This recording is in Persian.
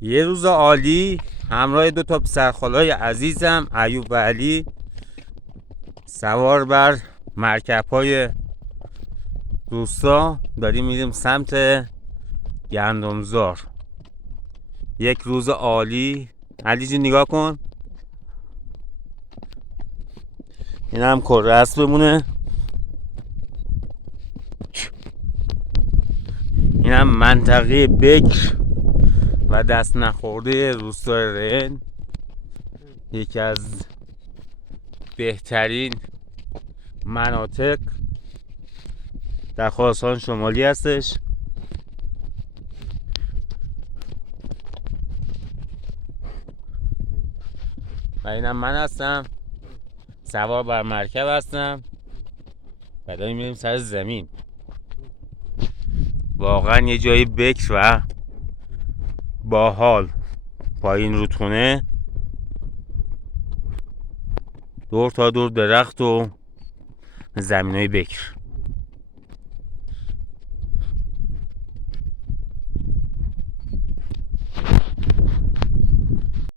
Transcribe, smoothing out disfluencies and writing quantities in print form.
یه روز عالی همراه دو تا پسرخالای عزیزم ایوب و علی سوار بر مرکب‌های روستا داریم میریم سمت گندمزار. یک روز عالی. علی جون نگاه کن، این هم کره اسب بمونه، این هم منطقه بکر و دست نخورده روستای رن، یکی از بهترین مناطق در خراسان شمالی هستش. و اینم من هستم، سوار بر مرکب هستم و داریم میریم سر زمین. واقعا یه جای بکر و باحال، پایین رودخونه، دور تا دور درخت و زمینای بکر.